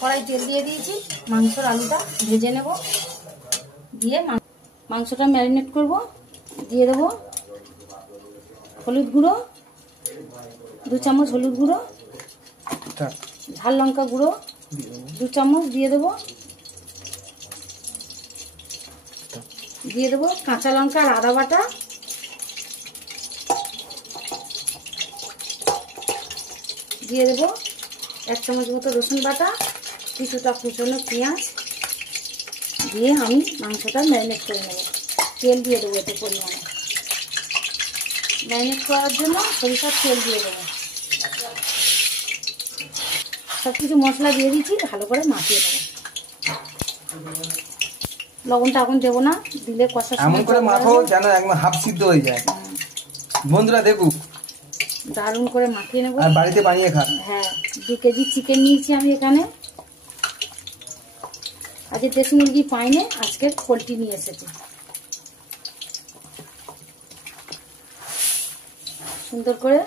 কড়াই তেল দিয়ে দিয়েছি, মাংসর আলুটা ভেজে নেব। দিয়ে মাংসটা ম্যারিনেট করব। দিয়ে দেবো হলুদ গুঁড়ো 2 চামচ, হলুদ গুঁড়ো, ঝাল লঙ্কা গুঁড়ো 2 চামচ দিয়ে দেবো। দিয়ে দেবো কাঁচা লঙ্কা আর আদা বাটা। দিয়ে দেবো 1 চামচ মতো রসুন বাটা, কিছুটা কুচনো পেঁয়াজ দিয়ে আমি মাংসটা ম্যারিনেট করে নেব। তেল দিয়ে দেবো এতে পরিমাণে। ম্যারিনেট করার জন্য সরিষার তেল দিয়ে দেবো। সব কিছু মশলা দিয়ে দিচ্ছি, ভালো করে মাখিয়ে দেবো। লবণটা এখন দেবো না, দিলে কষা এমন করে মাখো যেন একদম হাফ সিদ্ধ হয়ে যায়। বন্ধুরা দেখুক, দারুণ করে মাখিয়ে নেবো আর বাড়িতে বানিয়ে খান। হ্যাঁ, 2 কেজি চিকেন নিয়েছি আমি এখানে। আজকে দেশি মুরগি পাইনি, আজকে পোলট্রি নিয়ে এসেছি। সুন্দর করে